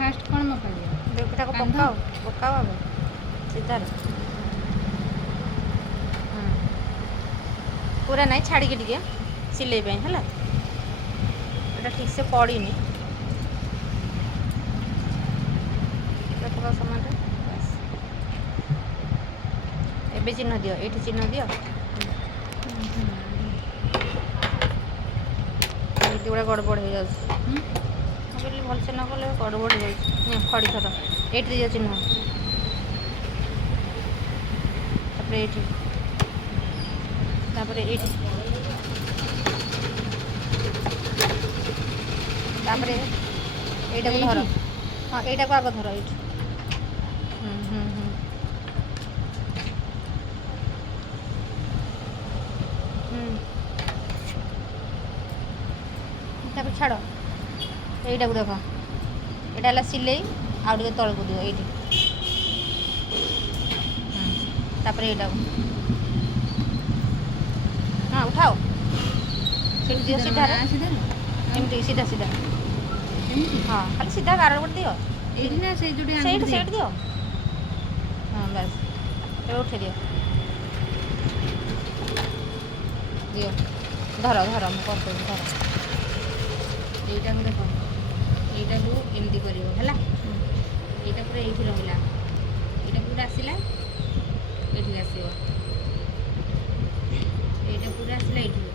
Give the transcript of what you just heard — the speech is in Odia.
ଫାଷ୍ଟ କ'ଣ ମକା ଦିଅ? ଏଟାକୁ କାନ୍ଧ? ପକାଅ ଆଗ ସିଧାରେ ପୁରା ନାହିଁ ଛାଡ଼ିକି ଟିକେ ସିଲେଇ ପାଇଁ ହେଲା। ଏଇଟା ଠିକ୍ ସେ ପଡ଼ିନି ପକାଅ ସମାନରେ। ବାସ୍ ଏବେ ଚିହ୍ନ ଦିଅ, ଏଇଠି ଚିହ୍ନ ଦିଅ। ଏମିତି ଗୁଡ଼ା ଗଡ଼ବଡ଼ ହେଇଯାଉଛି। ମୁଁ କହିଲି ଭଲସେ ନ କଲେ ଗଡ଼ବଡ଼ ହେଇଯାଉଛି। ଖଡ଼ି ଥର ଏଇଠି ଦିଅ ଚିହ୍ନ, ତାପରେ ଏଇଠି, ତାପରେ ଏଇଠି, ତାପରେ ଏଇଟାକୁ ଧର। ହଁ ଏଇଟାକୁ ଆଗ ଧର ଏଇଠି। ତାପରେ ଛାଡ଼। ଏଇଟାକୁ ଦେଖ, ଏଇଟା ହେଲା ସିଲେଇ, ଆଉ ଟିକେ ତଳକୁ ଦିଅ ଏଇଠି। ତାପରେ ଏଇଟାକୁ ହଁ ଉଠାଅ, ସେଠି ଦିଅ ସିଧାରେ, ଏମିତି ସିଧା ସିଧା। ହଁ ଖାଲି ସିଧା ଗାର ଗୋଟେ ଦିଅ, ଏଇଠି ନା ସେଇ ଯୋଉଠି ସେଇଠି ସେଇଠି ଦିଅ। ହଁ ବାସ୍, ଏବେ ଉଠେଇ ଦିଅ, ଦିଅ ଧର ଧର, ମୁଁ କରିଦେବି ଧର। ଏଇଟାକୁ ଦେଖ, ଏଇଟାକୁ ଏମିତି କରିବ ହେଲା। ଏଇଟା ପୁରା ଏଇଠି ରହିଲା, ଏଇଟା ପୁରା ଆସିଲା ଏଇଠିକି ଆସିବ, ଏଇଟା ପୁରା ଆସିଲା ଏଇଠିକି।